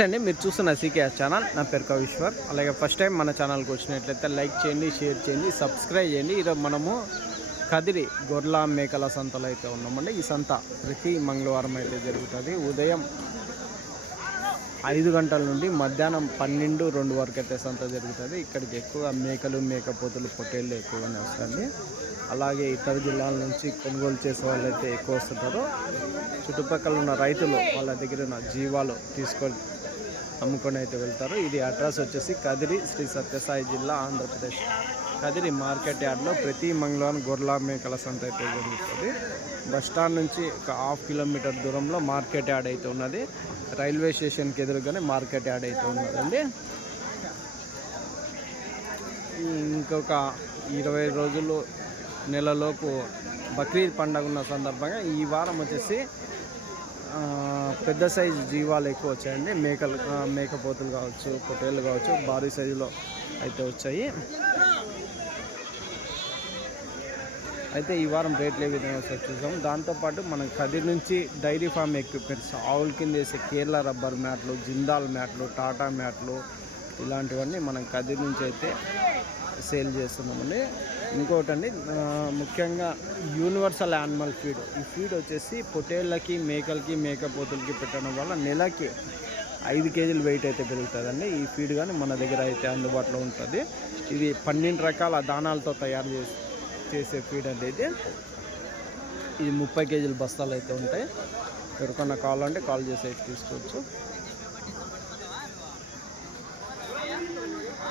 నమస్తే అండి, మీరు చూస్తున్న సీకేఎస్ ఛానల్. నా పేరు కవిశ్వర్. అలాగే ఫస్ట్ టైం మన ఛానల్కి వచ్చినట్లయితే లైక్ చేయండి, షేర్ చేయండి, సబ్స్క్రైబ్ చేయండి. ఈరోజు మనము కదిరి గొర్రెల మేకల సంతలో అయితే ఉన్నామండి. ఈ సంత ప్రతి మంగళవారం అయితే జరుగుతుంది. ఉదయం 5 గంటల నుండి మధ్యాహ్నం 12-2 వరకు అయితే సంత జరుగుతుంది. ఇక్కడికి ఎక్కువ మేకలు, మేకపోతులు, పొట్టేళ్ళు ఎక్కువగానే వస్తాయండి. అలాగే ఇతర జిల్లాల నుంచి కొనుగోలు చేసే వాళ్ళు అయితే ఎక్కువ వస్తుంటారు. చుట్టుపక్కల ఉన్న రైతులు వాళ్ళ దగ్గర ఉన్న జీవాలు తీసుకొని అమ్ముకొని అయితే వెళ్తారు. ఇది అడ్రస్ వచ్చేసి కదిరి, శ్రీ సత్యసాయి జిల్లా, ఆంధ్రప్రదేశ్. కదిరి మార్కెట్ యార్డ్లో ప్రతి మంగళవారం గొర్రెల మేకల సంత అయితే జరుగుతుంది. బస్టాండ్ నుంచి ఒక 1/2 కిలోమీటర్ దూరంలో మార్కెట్ యార్డ్ అయితే ఉన్నది. రైల్వే స్టేషన్కి ఎదురుగానే మార్కెట్ యార్డ్ అయితే ఉన్నదండి. ఇంకొక 20 రోజులు, నెలలోపు బక్రీద్ పండుగ ఉన్న సందర్భంగా ఈ వారం వచ్చేసి పెద్ద సైజు జీవాలు ఎక్కువ వచ్చాయండి. మేకపోతులు కావచ్చు, పొట్టేళ్ళు కావచ్చు, భారీ సైజులో అయితే వచ్చాయి. అయితే ఈ వారం రేట్లు ఏ విధంగా వస్తాయో చూసాం. దాంతోపాటు మనం కదిరి నుంచి డైరీ ఫామ్ ఎక్విప్మెంట్స్, ఆవుల కింద వేసే కేరళ రబ్బర్ మ్యాట్లు, జిందాల్ మ్యాట్లు, టాటా మ్యాట్లు, ఇలాంటివన్నీ మనం కదిరి నుంచి అయితే సేల్ చేస్తున్నామండి. ఇంకోటి అండి, ముఖ్యంగా యూనివర్సల్ యానిమల్ ఫీడ్. ఈ ఫీడ్ వచ్చేసి పొట్టేళ్ళకి, మేకలకి, మేకపోతులకి పెట్టడం వల్ల నెలకి 5 కేజీలు వెయిట్ అయితే పెరుగుతుందండి. ఈ ఫీడ్ కానీ మన దగ్గర అయితే అందుబాటులో ఉంటుంది. ఇది 12 రకాల దానాలతో తయారు చేసే ఫీడ్ అండి. ఇది 30 కేజీల బస్తాలు అయితే ఉంటాయి. ఎవరికన్నా కావాలంటే కాల్ చేసి అయితే తీసుకోవచ్చు.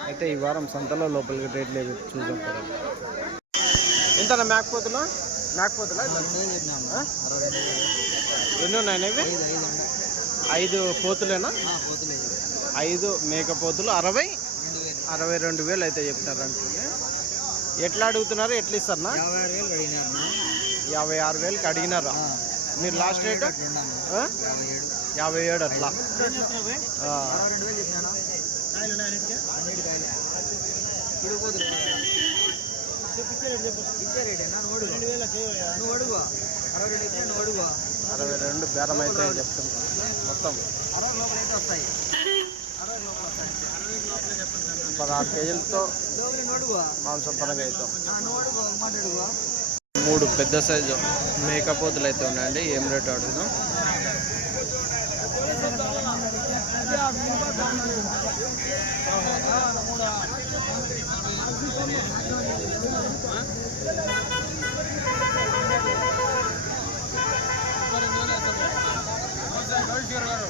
అయితే ఈ వారం సంతలో లోపలికి రేట్లు ఏవి చూద్దాం కదా. ఎంతనా మేకపోతులా? ఎన్ని ఉన్నాయని? 5 పోతులేనా? 5 మేకపోతులు 62,000 అయితే చెప్తారంటే. ఎట్లా అడుగుతున్నారు, ఎట్లా ఇస్తారన్నా? 56,000కి అడిగినారా? మీరు లాస్ట్ రేట్ 57 అట్లా. అరవై 62 బేరం అయితే చెప్తున్నా. మొత్తం 16 కేజీలతో మాంసం పరంగా అయితే 3 పెద్ద సైజు మేకపోతులు అయితే ఉన్నాయండి. ఏం రేటు అడుగుదాం?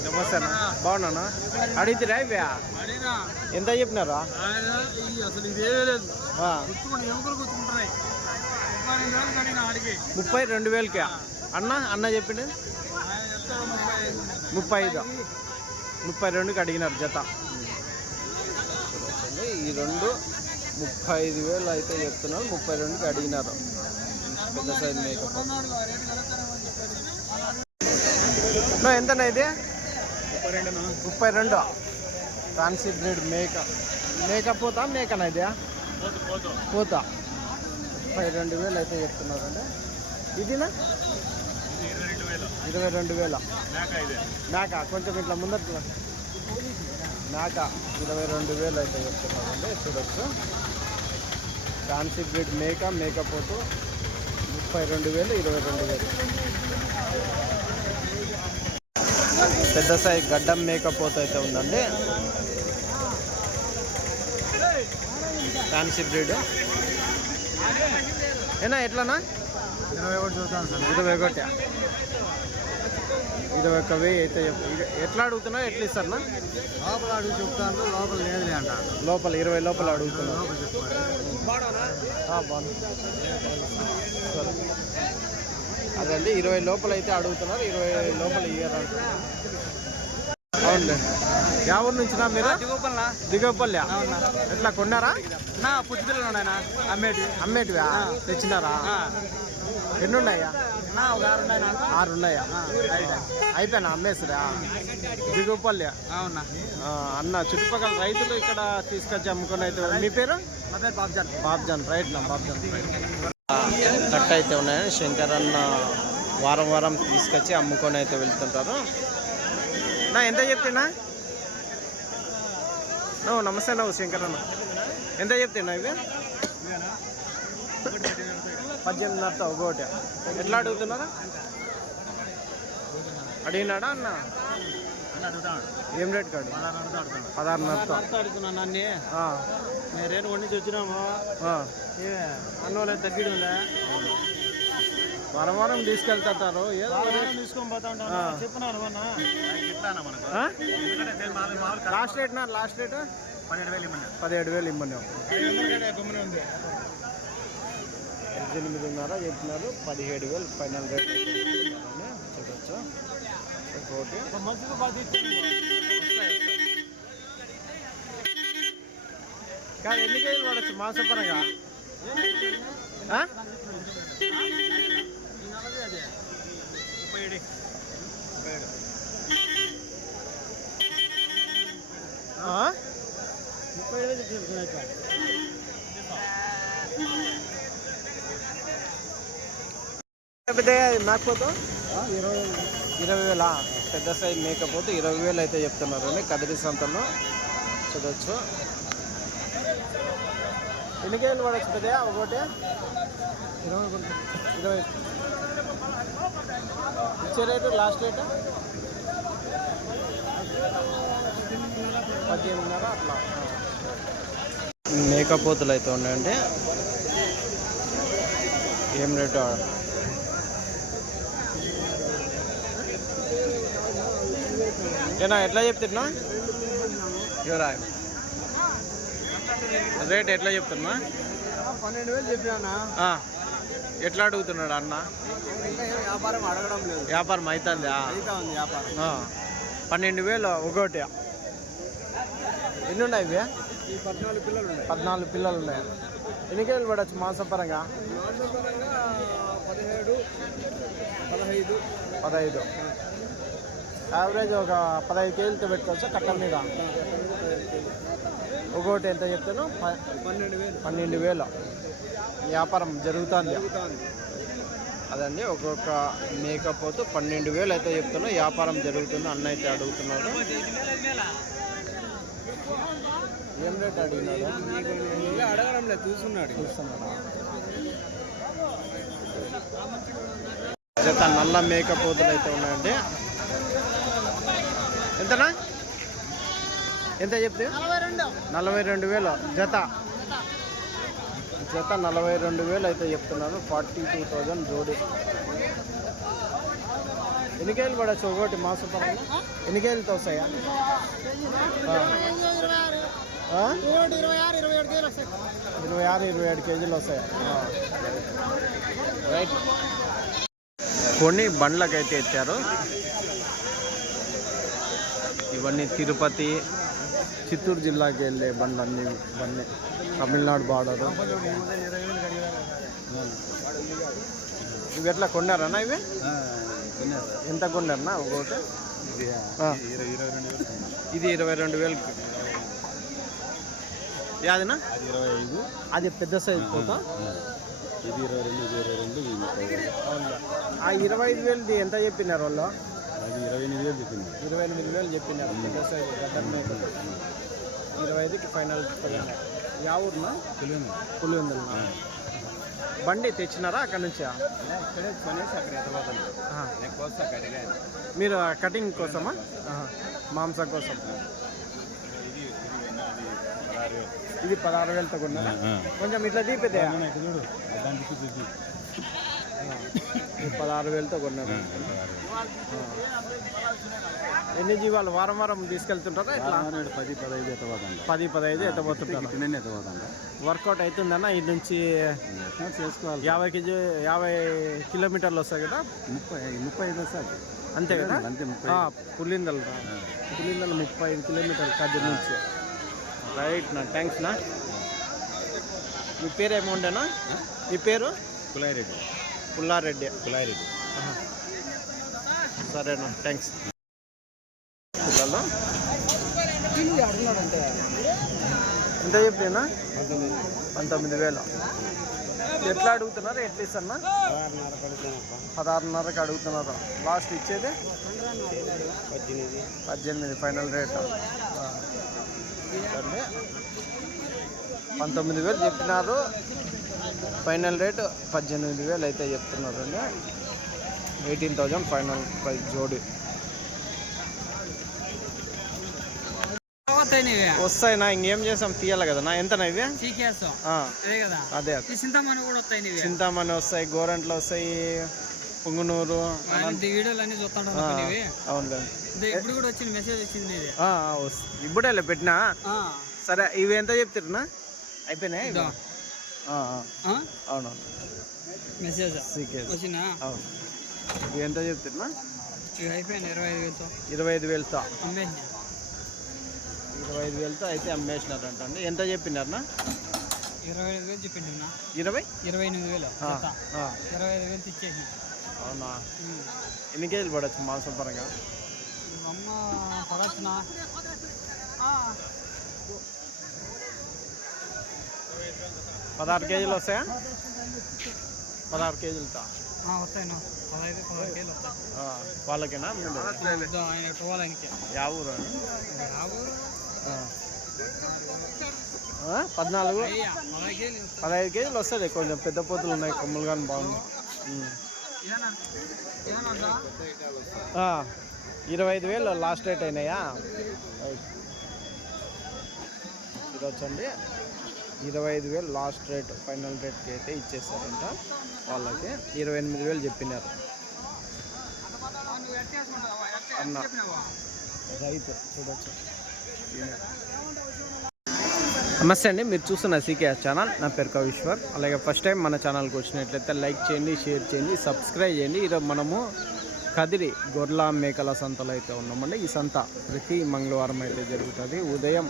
నమస్తేనా, బాగున్నానా? అడిగితే ఇవే ఎంత చెప్పినారా? 32,000కి అన్న చెప్పింది 32కి అడిగినారు జత. ఈ 35,000 అయితే చెప్తున్నారు. 32కి అడిగినారు. పెద్ద సైజ్ మేకప్. ఎంతనా ఇది? 32. ఫ్యాన్సీ బ్రీడ్ మేకపోతా మేకనా ఇది? పోతా. 32,000 అయితే చెప్తున్నారండి. ఇదినా 22,000 మేక. కొంచెం ఇట్లా ముందర మేక 22,000 అయితే చెప్తున్నారండి. చూడొచ్చు. ఫ్యాన్సీ బ్రీడ్ మేకపోతు 32,000, 22,000. పెద్ద స్థాయి గడ్డం మేకపోతు అయితే ఉందండి. ఫ్యాన్సీ బ్రీడ్ ఏనా? ఎట్లనా? 21,000 అయితే ఎట్లా అడుగుతున్నా? ఎట్లా ఇస్తారన్నా? లోపల అడుగు చెప్తాను, లోపల లేదు అంట. లోపల 20 లోపల అడుగుతున్నా. అదండి, 20 లోపల అయితే అడుగుతున్నారు. 20 లోపల ఇయ్యారంట. అవునులే. యా ఊరు నుంచినా మీరు? దిగోపల్లి. ఎట్లా కొన్నారా? పుట్టిపిల్లలు ఉన్నాయన అమ్మేటివా? తెచ్చినారా? ఎన్ని ఉన్నాయా? 6 ఉన్నాయా? అయిపోయినా అమ్మేసరా? దిగుపల్లి. అవునా అన్న, చుట్టుపక్కల రైతులు ఇక్కడ తీసుకొచ్చి అమ్ముకొని అయితే. మీ పేరు? బాబ్జాన్. రైట్ నా బాబ్జాన్. కట్ట అయితే ఉన్నాయి. శంకర్ అన్న వారం తీసుకొచ్చి అమ్ముకొని అయితే వెళ్తుంటారు. నా ఎంత చెప్తున్నా? నమస్తే అన్న శంకర్ అన్న ఎంత చెప్తున్నా ఇవి 18,500 ఒకటి ఎట్లా అడుగుతున్నారా అడిగినాడా అన్న ఏం రేట్ కాదు 16,500 అడుగుతున్నాను అన్ని మేము రేటు వండి వచ్చినాము అన్నోళ్ళే తగ్గిడంలే వారం వారం తీసుకెళ్తారు తీసుకొని పోతా ఉంటాను చెప్తున్నాను లాస్ట్ రేట్ 17,000 ఇమ్మని 8,500 చెప్తున్నారు 17,000 ఫైనల్ రేట్ చెప్పచ్చు ఇంకోటి కానీ ఎన్ని కేజీలు పడచ్చు మాసపరంగా మేకపోతే 20,000 పెద్ద సైజ్ మేకపోతే 20,000 అయితే చెప్తున్నారు కదిరి సంతలో చూడవచ్చు. ఎన్ని కేజీలు పడచ్చు పెద్ద ఒకటి 20 ఇచ్చే రేటు లాస్ట్ రేటు 18,500 అట్లా మేకపోతులు అయితే ఉన్నాయండి. ఏం రేటు ఏనా ఎట్లా చెప్తున్నా ఎవరా రేట్ ఎట్లా చెప్తున్నా 12,000 చెప్పానా ఎట్లా అడుగుతున్నాడు అన్న వ్యాపారం అడగడం లేదు వ్యాపారం అవుతుందా 12,000 ఒకటి ఎన్ని ఉన్నాయి ఇవి 14 పిల్లలు ఉన్నాయి 14 పిల్లలు ఉన్నాయి. ఎన్ని కేజీలు పడవచ్చు మాసపరంగా 15 యావరేజ్ ఒక 15 కేజీలతో పెట్టుకోవచ్చు కట్ట మీద. ఒకటి ఎంత చెప్తాను 12,000 వ్యాపారం జరుగుతుంది అదండి. ఒక్కొక్క మేకపోతే 12,000 అయితే చెప్తున్నా వ్యాపారం జరుగుతుంది. అన్న అయితే అడుగుతున్నాడు. ఏం రేట్ అడిగినాడు అడగడం లేదు చూస్తున్నాడు జత నల్ల మేకపోతులు అయితే ఉన్నాయండి. ఎంతనా ఎంత చెప్తే 42,000 జత 42,000 అయితే చెప్తున్నారు. 42,000 జోడి. ఎన్ని కేజీలు పడచ్చు ఒకటి మాసం పరంగా ఎన్ని కేజీలతో వస్తాయా 26-27 కేజీలు వస్తాయా రైట్. కొన్ని బండ్లకైతే ఎత్తారు. ఇవన్నీ తిరుపతి చిత్తూరు జిల్లాకి వెళ్ళే బండ్లు అన్నీ ఇవన్నీ తమిళనాడు బార్డరు. ఇవి ఎట్లా కొన్నారన్నా ఇవి ఎంత కొన్నారన్నా ఒకటి ఇది 22,000 యాదనా 25 అది పెద్ద సైజు పోతా ఇది 22 ఆ 25,000 ఎంత చెప్పినారు వాళ్ళు అది 28,000 చెప్పింది 28,000 చెప్పినారు పెద్ద సైజు గడ్డల మీద 25కి ఫైనల్ యా ఊరునా పులివెందులు బండి తెచ్చినారా అక్కడ నుంచి మీరు కటింగ్ కోసమా మాంసం కోసం ఇది 16,000తో కొన్నారా కొంచెం ఇట్లా తీపితే 16,000తో కొన్నారు. ఎన్ని జీవాలు వారం వారం తీసుకెళ్తుంటారా ఇట్లా 10-15 ఎత్తపోతుంటారు. వర్కౌట్ అవుతుందన్న ఇది నుంచి చేసుకోవాలి 50 కిలోమీటర్లు వస్తాయి కదా 35 వస్తుంది అంతే కదా పులిందలు 35 కిలోమీటర్లు కదిరి నుంచి. రైట్ నా థ్యాంక్స్ నా. మీ పేరు ఏమోండేనా మీ పేరు పుల్లారెడ్డి సరేనా థ్యాంక్స్. పిల్లలు ఎంత చెప్పినా 19,000 ఎట్లా అడుగుతున్నారు ఎట్లా ఇస్తారన్నా 16,500కి అడుగుతున్నారు. లాస్ట్ ఇచ్చేది 18 ఫైనల్ రేట్. అంటే 19,000 చెప్పినారు. ఫైనల్ రేట్ 18,000 అయితే చెప్తున్నారు అండి. 18,000 ఫైనల్ ప్రైస్ జోడి. వస్తాయినా ఇంకేం చేసాం తీయాలి కదనా. ఎంతనా ఇవి? అదే చింతామణి వస్తాయి, గోరంట్లు వస్తాయి, పుంగునూరు. అవునులే ఇప్పుడే పెట్టినా. సరే ఇవి ఎంత చెప్తున్నా? అయిపోయినాయి. అవునవును అవును. ఇవి ఎంత చెప్తున్నా? 25,000తో 25,000తో అయితే అమ్మేసినారంట అండి. ఎంత చెప్పినారన్నా? 25,000 చెప్పిండు. 28,000 ఇచ్చేసి. అవునా? ఎన్ని కేజీలు పడచ్చు మాంసం పరంగా? 16 కేజీలు వస్తాయా? 16 కేజీలతో వాళ్ళకేనా? యా ఊరు? 15 కేజీలు వస్తుంది. కొంచెం పెద్ద పోతులు ఉన్నాయి, కొమ్ములు కానీ బాగున్నాయి. 25,000 లాస్ట్ రేట్ అయినాయా? ఇది వచ్చండి 25,000 లాస్ట్ రేట్, ఫైనల్ రేట్కి అయితే ఇచ్చేస్తారంట. వాళ్ళకి 28,000 చెప్పినారు అన్న రైతు. చూడొచ్చు. నమస్తే అండి, మీరు చూస్తున్న సీకేఎస్ ఛానల్. నా పేరు కవిశ్వర్. అలాగే ఫస్ట్ టైం మన ఛానల్కి వచ్చినట్లయితే లైక్ చేయండి, షేర్ చేయండి, సబ్స్క్రైబ్ చేయండి. ఈరోజు మనము కదిరి గొర్రెల మేకల సంతలో అయితే ఉన్నామండి. ఈ సంత ప్రతి మంగళవారం అయితే జరుగుతుంది. ఉదయం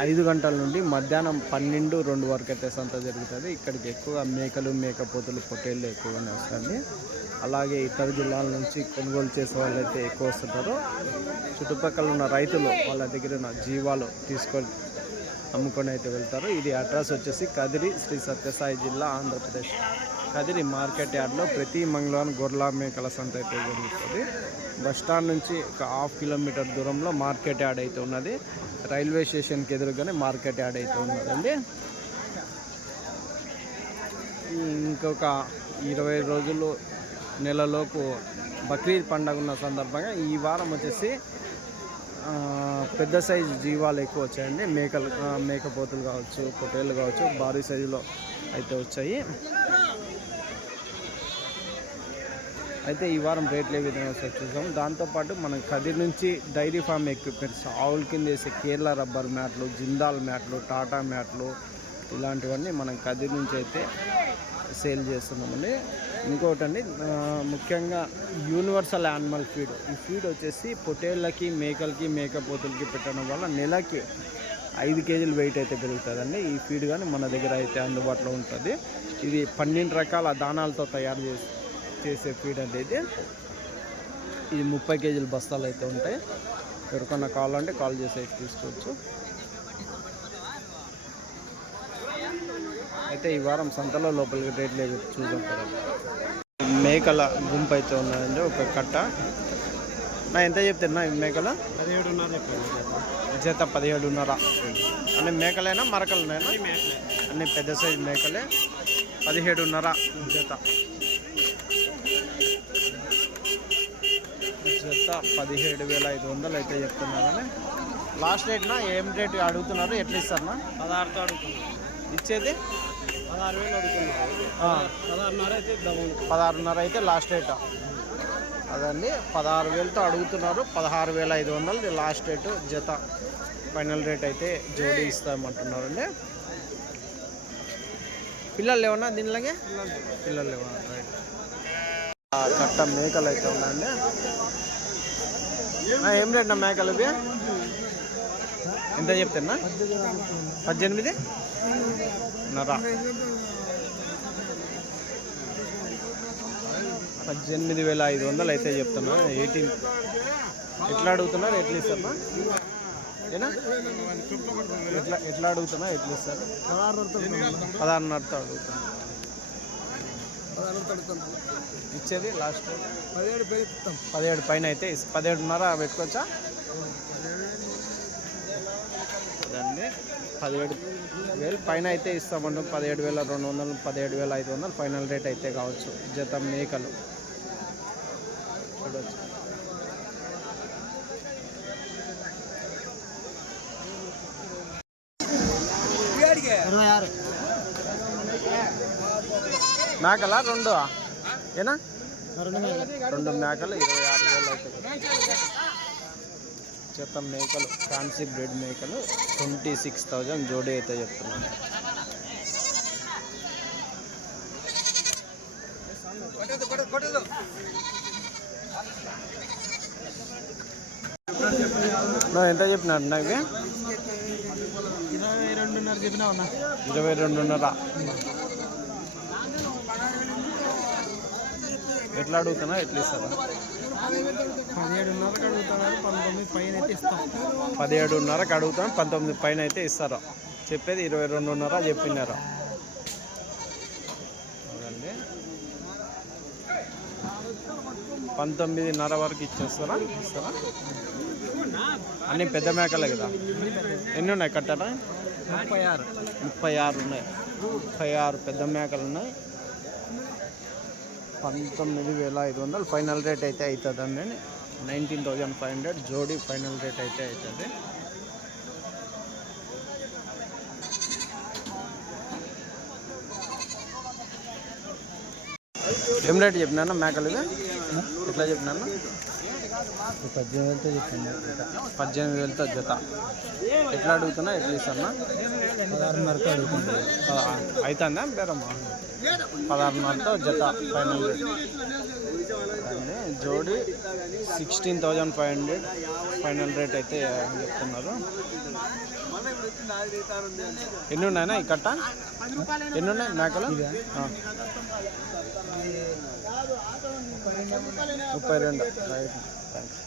5 గంటల నుండి మధ్యాహ్నం 12-2 వరకు అయితే సంత జరుగుతుంది. ఇక్కడికి ఎక్కువగా మేకలు, మేకపోతులు, పొట్టేళ్ళు ఎక్కువగానే వస్తాయండి. అలాగే ఇతర జిల్లాల నుంచి కొనుగోలు చేసే వాళ్ళు అయితే ఎక్కువ వస్తుంటారు. చుట్టుపక్కల ఉన్న రైతులు వాళ్ళ దగ్గర ఉన్న జీవాలు తీసుకొని అమ్ముకొని అయితే వెళ్తారు. ఇది అడ్రస్ వచ్చేసి కదిరి, శ్రీ సత్యసాయి జిల్లా, ఆంధ్రప్రదేశ్. కదిరి మార్కెట్ యార్డ్లో ప్రతి మంగళవారం గొర్రెల మేకల సంత అయితే జరుగుతుంది. బస్టాండ్ నుంచి ఒక 1/2 కిలోమీటర్ దూరంలో మార్కెట్ యార్డ్ అయితే ఉన్నది. రైల్వే స్టేషన్కి ఎదురుగానే మార్కెట్ యార్డ్ అయితే ఉన్నదండి. ఇంకొక 20 రోజులు, నెలలోపు బక్రీద్ పండుగ ఉన్న సందర్భంగా ఈ వారం వచ్చేసి పెద్ద సైజు జీవాలు ఎక్కువ వచ్చాయండి. మేకపోతులు కావచ్చు, పొట్టేళ్ళు కావచ్చు, భారీ సైజులో అయితే వచ్చాయి. అయితే ఈ వారం రేట్లు ఏ విధంగా వస్తాయి చూద్దాం. దాంతోపాటు మనం కదిరి నుంచి డైరీ ఫామ్ ఎక్విప్మెంట్స్, ఆవుల కింద వేసే కేరళ రబ్బర్ మ్యాట్లు, జిందాల్ మ్యాట్లు, టాటా మ్యాట్లు, ఇలాంటివన్నీ మనం కదిరి నుంచి అయితే సేల్ చేస్తున్నామండి. ఇంకోటండి, ముఖ్యంగా యూనివర్సల్ యానిమల్ ఫీడ్. ఈ ఫీడ్ వచ్చేసి పొట్టేళ్ళకి, మేకలకి, మేకపోతులకి పెట్టడం వల్ల నెలకి 5 కేజీలు వెయిట్ అయితే పెరుగుతుందండి. ఈ ఫీడ్ కానీ మన దగ్గర అయితే అందుబాటులో ఉంటుంది. ఇది 12 రకాల దానాలతో తయారు చేసే ఫీడ్ అంటే ఇది 30 కేజీల బస్తాలు అయితే ఉంటాయి. ఎవరికన్నా కావాలంటే కాల్ చేసి అయితే తీసుకోవచ్చు. అయితే ఈ వారం సంతలో లోపలికి రేట్లు ఏవి చూద్దాం కదా. మేకల గుంపు అయితే ఉన్నాయండి, ఒక కట్ట. నా ఎంత చెప్తున్నా ఈ మేకలు? 17,500 జత. 17,500 అన్ని మేకలైనా మరకలైనా? అన్ని పెద్ద సైజు మేకలే. 17,500 జత. జత 17,500 అయితే చెప్తున్నారని. లాస్ట్ రేట్నా ఏం రేటు అడుగుతున్నారు? ఎట్లా ఇస్తారన్నా? 16తో అడుగుతున్నారు. ఇచ్చేది 16,000 అడుగుతున్నారు. 16,500 అయితే లాస్ట్ రేట్ అదండి. 16,000తో అడుగుతున్నారు. 16,500 లాస్ట్ రేటు. జత ఫైనల్ రేట్ అయితే జోడీ ఇస్తామంటున్నారండి. పిల్లలు లేవన్నా దీనిలాగే? పిల్లలు లేవన్నా. రైట్. కట్ట మేకలు అయితే ఉన్నాయండి. ఏం రేట్ నా మేకలు ఇవి? ఎంత చెప్తున్నా? 18,500 18,500 అయితే చెప్తున్నా. 18 ఎట్లా అడుగుతున్నారు? ఎట్లా ఇస్తారా? ఏనా ఎట్లా అడుగుతున్నా? ఎట్లా ఇస్తారు? 16,500తో అడుగుతున్నా. ఇచ్చేది లాస్ట్ 17 పైన అయితే 17,500 పెట్టుకోవచ్చా? 17,000 పైన అయితే ఇస్తామంటాం. 17,200, 17,500 ఫైనల్ రేట్ అయితే కావచ్చు. జత మేకలు చూడవచ్చు. మేకలా రెండు ఏనా? 2 మేకలు 26,000 అవుతుంది. జత మేకలు ఫ్యాన్సీ బ్రెడ్ మేకలు 26,000 జోడీ అయితే చెప్తున్నాను. ఎంత చెప్పినాడు నాకు? 22.5 చెప్పినా ఉన్నా. 22.5. ఎట్లా అడుగుతున్నా ఎట్లా ఇస్తారా? 17.5కి అడుగుతున్నారు, 19 పైన అయితే ఇస్తాం. 17.5కి అడుగుతాం, 19 పైన అయితే ఇస్తారా? చెప్పేది 22.5 చెప్పినారా? అదండి 19.5 వరకు ఇచ్చేస్తారా? ఇస్తారా? అన్నీ పెద్ద మేకలే కదా. ఎన్ని ఉన్నాయి కట్టారా? 36 ఉన్నాయి. 36 పెద్ద మేకలు ఉన్నాయి. 19,500 ఫైనల్ రేట్ అయితే అవుతుందండి. 19,500 జోడీ ఫైనల్ రేట్ అయితే అవుతుంది. ఏం రేట్ చెప్పినా మేకలు ఇవి? ఎట్లా చెప్పినా? 18,000తో చెప్పింది. 18,000తో జత. ఎట్లా అడుగుతున్నా ఎట్లా ఇస్తానా? 16.5తో అడుగుతుంది. అవుతుందా బేరమ్మా? 16.5తో జత ఫైనల్ రేట్ అండి. జోడీ 16,500 ఫైనల్ రేట్ అయితే చెప్తున్నారు. ఎన్ని ఉన్నాయన్నా ఈ కట్ట? ఎన్ని ఉన్నాయి మేకలు? 32. Right, thanks.